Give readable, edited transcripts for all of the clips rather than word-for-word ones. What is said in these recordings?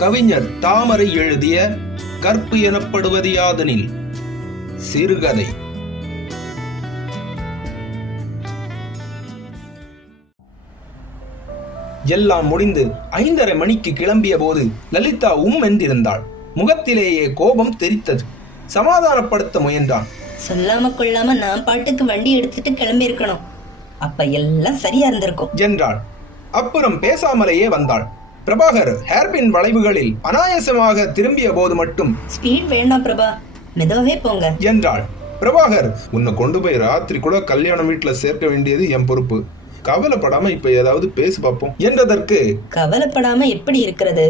கவிஞர் தாமரை எழுதிய கற்பு எனப்படுவது யாதெனில் சிறுகதை. எல்லாம் முடிந்து 5:30 மணிக்கு கிளம்பிய போது லலிதா என்றிருந்தாள். முகத்திலேயே கோபம் தெரித்தது. சமாதானப்படுத்த முயன்றான். சொல்லாம கொள்ளாம நான் பாட்டுக்கு வண்டி எடுத்துட்டு கிளம்பி இருக்கணும், அப்ப எல்லாம் சரியா இருந்திருக்கும் என்றாள். அப்புறம் பேசாமலேயே வந்தாள். பிரபாகர் ஹேர்பின் வளைவுகளில் அனாயசமாக திரும்பிய போது மட்டும் ஸ்பீட் வேண்டாம் பிரபா, மெதுவாவே போங்க என்றாள். பிரபாகர், உன்னை கொண்டு போய் ராத்திரி கூட கல்யாண வீட்டுல சேர்க்க வேண்டியது என் பொறுப்பு. கவலைப்படாம இப்ப ஏதாவது பேசு பார்ப்போம் என்றதற்கு, கவலைப்படாம எப்படி இருக்கிறது,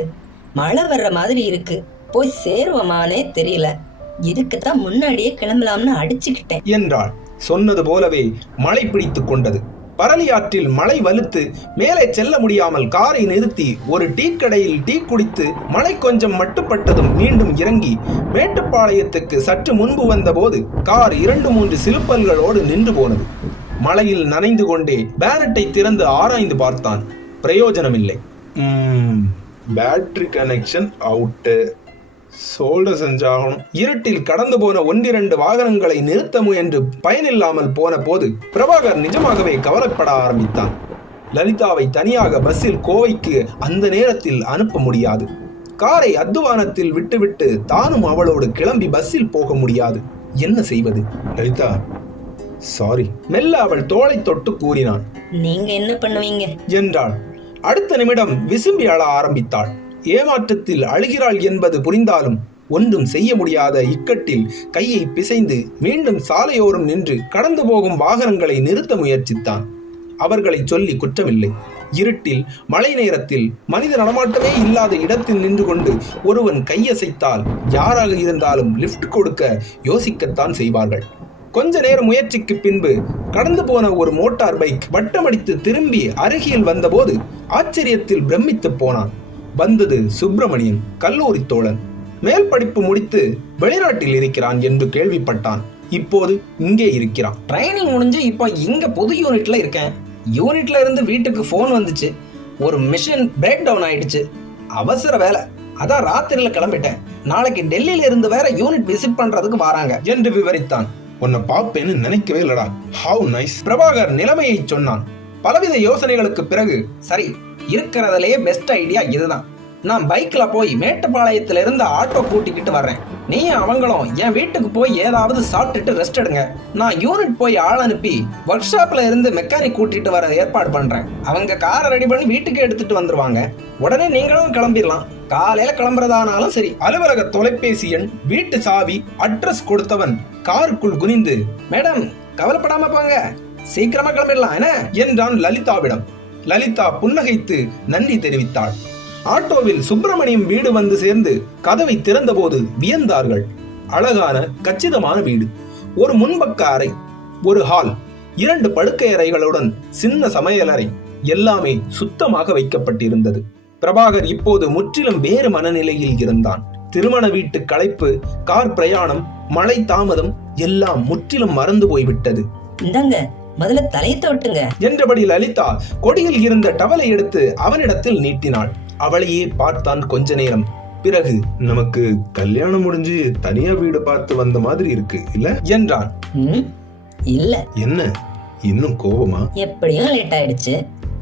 மழை வர்ற மாதிரி இருக்கு, போய் சேருவமானே தெரியல, இதுக்குத்தான் முன்னாடியே கிளம்பலாம்னு அடிச்சுக்கிட்டேன் என்றாள். சொன்னது போலவே மழை பிடித்துக் கொண்டது. பரளியாற்றில் மழை வலுத்து மேலே செல்ல முடியாமல் காரை நிறுத்தி ஒரு டீ கடையில் டீ குடித்து மழை கொஞ்சம் மட்டுப்பட்டதும் மீண்டும் இறங்கி மேட்டுப்பாளையத்துக்கு சற்று முன்பு வந்த போது கார் 2-3 சிலுப்பல்களோடு நின்று போனது. மழையில் நனைந்து கொண்டே பேனட்டை திறந்து ஆராய்ந்து பார்த்தான். பிரயோஜனமில்லை. பேட்டரி கனெக்ஷன் அவுட்டு, சோல்டர் செஞ்சாகணும். இருட்டில் கடந்து போன 1-2 வாகனங்களை நிறுத்த முயன்று பயனில்லாமல் போன போது பிரபாகர் நிஜமாகவே கவலைப்பட ஆரம்பித்தான். லலிதாவை தனியாக பஸ்ஸில் கோவைக்கு அந்த நேரத்தில் அனுப்ப முடியாது. காரை அத்துவானத்தில் விட்டுவிட்டு தானும் அவளோடு கிளம்பி பஸ்ஸில் போக முடியாது. என்ன செய்வது? லலிதா, சாரி. மெல்ல அவள் தோளை தொட்டு கூறினான். நீங்க என்ன பண்ணுவீங்க என்றாள். அடுத்த நிமிடம் விசும்பி அழ ஆரம்பித்தாள். ஏமாற்றத்தில் அழுகிறாள் என்பது புரிந்தாலும் ஒன்றும் செய்ய முடியாத இக்கட்டில் கையை பிசைந்து மீண்டும் சாலையோரம் நின்று கடந்து போகும் வாகனங்களை நிறுத்த முயற்சித்தான். அவர்களை சொல்லி குற்றமில்லை. இருட்டில் மழை நேரத்தில் மனித நடமாட்டமே இல்லாத இடத்தில் நின்று கொண்டு ஒருவன் கையசைத்தால் யாராக இருந்தாலும் லிப்ட் கொடுக்க யோசிக்கத்தான் செய்வார்கள். கொஞ்ச நேர முயற்சிக்கு பின்பு கடந்து போன ஒரு மோட்டார் பைக் வட்டமடித்து திரும்பி அருகில் வந்தபோது ஆச்சரியத்தில் பிரமித்து போனான். வந்தது சுப்பிரமணியன், கல்லூரி தோழன். மேல் படிப்பு முடித்து வெளிநாட்டில் இருக்கிறான் என்று கேள்விப்பட்டான். இப்போது இங்கே இருக்கிறான். ட்ரைனிங் முடிஞ்சு இப்போ இங்க புது யூனிட்ல இருக்கேன். யூனிட்ல இருந்து வீட்டுக்கு போன் வந்துச்சு, ஒரு மிஷின் பிரேக் டவுன் ஆயிடுச்சு, அவசர வேலை, அதான் ராத்திரியில கிளம்பிட்டேன். நாளைக்கு டெல்லியில இருந்து வேற யூனிட் விசிட் பண்றதுக்கு வராங்க என்று விவரித்தான். உன்னை பாப்பேன்னு நினைக்கவே இல்லடா. Have nice. பிரபாகர் நிலைமையை சொன்னான். பலவித யோசனைகளுக்கு பிறகு, சரி, இருக்கிறதுலயே பெஸ்ட் ஐடியா இதுதான். நான் பைக்ல போய் மேட்டுப்பாளையத்துல இருந்து ஆட்டோ கூட்டிக்கிட்டு வர்றேன். நீயும் அவங்களும் என் வீட்டுக்கு போய் ஏதாவது சாப்பிட்டுட்டு ரெஸ்ட் எடுங்க. நான் யூனிட் போய் ஆள் அனுப்பி ஒர்க் ஷாப்ல இருந்து மெக்கானிக் கூட்டிட்டு வர ஏற்பாடு பண்றேன். அவங்க காரை ரெடி பண்ணி வீட்டுக்கு எடுத்துட்டு வந்துருவாங்க. உடனே நீங்களும் கிளம்பிடலாம். காலையில கிளம்புறதானாலும் சரி. அலுவலக தொலைபேசி எண், வீட்டு சாவி, அட்ரஸ் கொடுத்தவன் காருக்குள் குனிந்து, மேடம் கவலைப்படாம போங்க, சீக்கிரமா கிளம்பிடலாம் என்ன என்றான் லலிதாவிடம். லலிதா புன்னகைத்து நன்றி தெரிவித்தாள். ஆட்டோவில் சுப்பிரமணியம் வீடு வந்து சேர்ந்து கதவை திறந்த போது வியந்தார்கள். அழகான கச்சிதமான வீடு. ஒரு முன்பக்க அறை, ஒரு ஹால், 2 படுக்கை அறைகளுடன் சின்ன சமையலறை, எல்லாமே சுத்தமாக வைக்கப்பட்டிருந்தது. பிரபாகர் இப்போது முற்றிலும் வேறு மனநிலையில் இருந்தான். திருமண வீட்டு களைப்பு, கார் பிரயாணம், மழை தாமதம் எல்லாம் முற்றிலும் மறந்து போய்விட்டது. இந்தாங்க, முதல்ல தலையை தொட்டுங்க என்றபடி லலிதா கொடியில் இருந்த டவலை எடுத்து அவனிடத்தில் நீட்டினாள். அவளையே பார்த்தான் கொஞ்ச நேரம். பிறகு, நமக்கு கல்யாணம் முடிஞ்சு தனியா வீடு பார்த்து வந்த மாதிரி இருக்கு இல்ல என்றான். இல்ல. என்ன இன்னும் கோபமா? எப்படியும் லேட் ஆயிடுச்சு,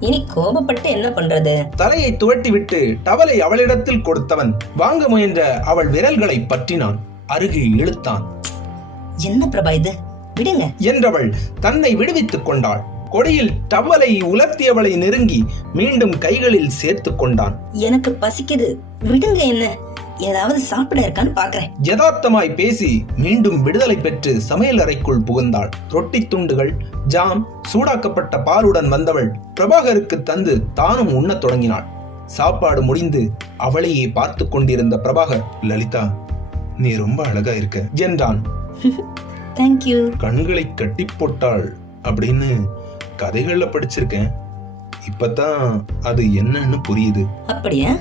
இனி கோபப்பட்டு என்ன பண்றது? தலையை துவட்டி விட்டு டவலை அவளிடத்தில் கொடுத்தவன் வாங்க முயன்ற அவள் விரல்களை பற்றினான். அருகில் இழுத்தான். என்ன பிரபா இது, விடுங்க என்றவள் தன்னை விடுவித்துக் கொண்டாள். கொடியில் டவலை உலர்த்தியவளை நெருங்கி மீண்டும் கைகளில் சேர்த்து கொண்டான். எனக்கு பசிக்குது, விடுங்க, என்ன ஏதாவது சாப்பிட இருக்கான்னு பாக்குறேன். யதார்த்தமாய் பேசி மீண்டும் விடுதலை பெற்று சமையல் அறைக்குள் புகுந்தாள். ரொட்டி துண்டுகள், ஜாம், சூடாக்கப்பட்ட பாலுடன் வந்தவள் பிரபாகருக்கு தந்து தானும் உண்ணத் தொடங்கினாள். சாப்பாடு முடிந்து அவளையே பார்த்து கொண்டிருந்த பிரபாகர், லலிதா, நீ ரொம்ப அழகா இருக்க என்றான். தேங்க்யூ. கண்களை கட்டி போட்டாள் அப்படின்னு கதைகள்ல படிச்சிருக்கேன். இப்பதான் அது என்னன்னு புரியுது. அப்படியா?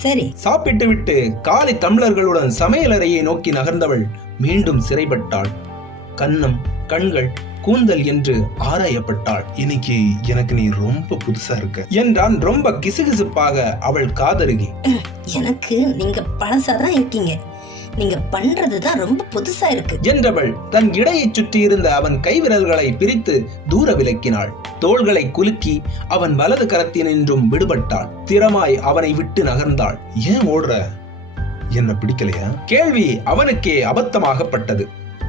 சரி. சாப்பிட்டு விட்டு காலை டம்ளர்களுடன் சமையலறையை நோக்கி நகர்ந்தவள் மீண்டும் சிறைப்பட்டாள். கன்னம், கண்கள், கூந்தல் என்று ஆராயப்பட்டாள். இன்னைக்கு எனக்கு நீ ரொம்ப புதுசா இருக்க என்றான் ரொம்ப கிசுகிசுப்பாக அவள் காதருகி. எனக்கு நீங்க பழசாதான் இருக்கீங்க, நீங்க பண்றதுதான் ரொம்ப புதுசா இருக்கு என்றவள் தன் இடையை சுற்றி இருந்த அவன் கைவிரல்களை பிரித்து தூர விலக்கினாள். தோள்களை குலுக்கி அவன் வலது கரத்தினின்றும் விடுபட்டாள். திறமாய் அவனை விட்டு நகர்ந்தாள். ஏன் ஓடுற? என்ன பிடிக்கலையா? கேள்வி அவனுக்கே அபத்தமாகப்பட்டது.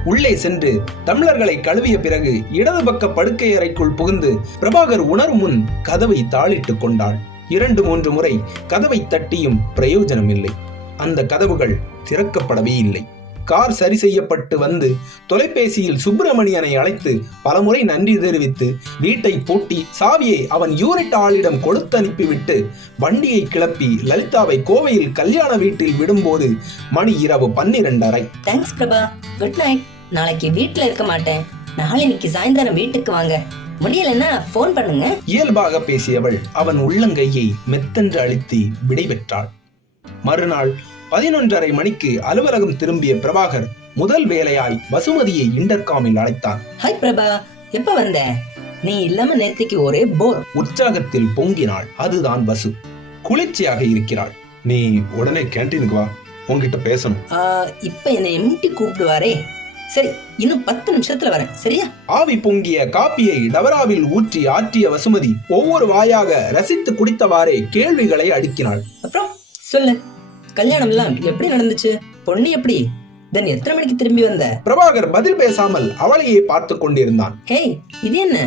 உள்ளே சென்று டம்ளர்களை கழுவிய பிறகு இடது பக்க படுக்கை அறைக்குள் புகுந்து பிரபாகர் உணரும் முன் கதவை தாளிட்டுக் கொண்டாள். 2-3 முறை கதவை தட்டியும் பிரயோஜனம் இல்லை. அந்த கதவுகள் திறக்கப்படவே இல்லை. கார் சரி செய்யப்பட்டு வந்து தொலைபேசியில் சுப்பிரமணியனை அழைத்து பலமுறை நன்றி தெரிவித்து வீட்டை பூட்டி சாவியை அவன் யூனிட் ஆளிடம் கொடுத்து அனுப்பிவிட்டு வண்டியை கிளப்பி லலிதாவை கோவையில் கல்யாண வீட்டில் விடும்போது மணி இரவு 12:30. Thanks Prabha, good night. நாளைக்கு வீட்டுல இருக்க மாட்டேன், நாளைக்கு சாயந்தரம் வீட்டுக்கு வாங்க, முடியலன்னா போன் பண்ணுங்க. இயல்பாக பேசியவள் அவன் உள்ளங்கையை மெத்தென்று அழுத்தி விடைபெற்றாள். மறுநாள் 11:30 மணிக்கு அலுவலகம் திரும்பிய பிரபாகர் முதல் வேலையாய் வசுமதியை இன்டர்காமில் அழைத்தான். ஹாய் பிரபா, எப்ப வந்த? நீ இல்லாம நேத்திக்கு ஒரே போர். உற்சாகத்தில் பொங்கினாள். அதுதான் வசு. குளிர்ச்சியாக இருக்கிறாள். நீ உடனே கேண்டீனுக்கு வா, உன்கிட்ட பேசணும். இப்ப என்னை எம்டி கூப்பிடுவாரே. சரி, இன்னும் 10 நிமிஷத்துல வரேன், சரியா? ஆவி பொங்கிய காப்பியை டவராவில் ஊற்றி ஆற்றிய வசுமதி ஒவ்வொரு வாயாக ரசித்து குடித்தவாறே கேள்விகளை அடுக்கினாள். அப்புறம் சொல்லு, கல்யாணம் எல்லாம் எப்படி நடந்துச்சு? பொண்ணு எப்படி? தென் எத்தனை மணிக்கு திரும்பி வந்த? பிரபாகர் பதில் பேசாமல் அவளையே பார்த்து கொண்டிருந்தான். ஹே, இது என்ன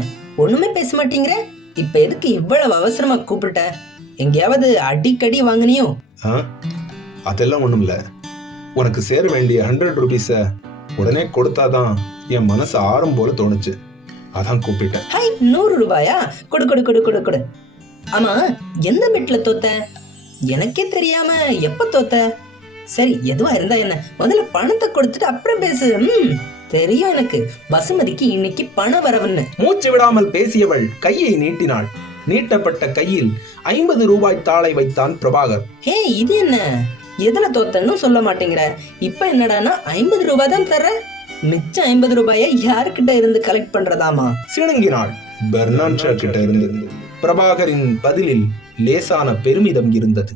ஒண்ணுமே பேச மாட்டேங்கிற? இப்ப எதுக்கு இவ்வளவு அவசரமா கூப்பிட்ட? எங்கேயாவது அடிக்கடி வாங்கினியோ? அதெல்லாம் ஒண்ணும் இல்ல. உனக்கு சேர வேண்டிய 100 ரூபீஸ உடனே கொடுத்தாதான் என் மனசு ஆறும் போல தோணுச்சு, அதான் கூப்பிட்டேன். ஹாய், 100 ரூபாயா? கொடு கொடு கொடு கொடு கொடு. ஆமா, எந்த பெட்ல தோத்த? எனக்கே தெரியாம எப்ப தோத்த? சரி, எதுவா இருந்தா என்ன, முதல்ல பணத்தை கொடுத்துட்டு அப்புறம் பேசு. தெரியும் எனக்கு, வசுமதிக்கு இன்னைக்கு பண வரவுன்னு. மூச்சு விடாமல் பேசியவள் கையை நீட்டினாள். நீட்டப்பட்ட கையில் 50 ரூபாய் தாளை வைத்தான் பிரபாகர். ஹே, இது என்ன? எதுல தோத்தன்னு சொல்ல மாட்டேங்கிற. இப்ப என்னடானா 50 ரூபாய் தான் தர. மிச்சம் 50 ரூபாயை யாருக்கிட்ட இருந்து கலெக்ட் பண்றதாமா? சிணுங்கினாள். பெர்னான்ஷா கிட்ட இருந்து. பிரபாகரின் பதிலில் லேசான பெருமிதம் இருந்தது.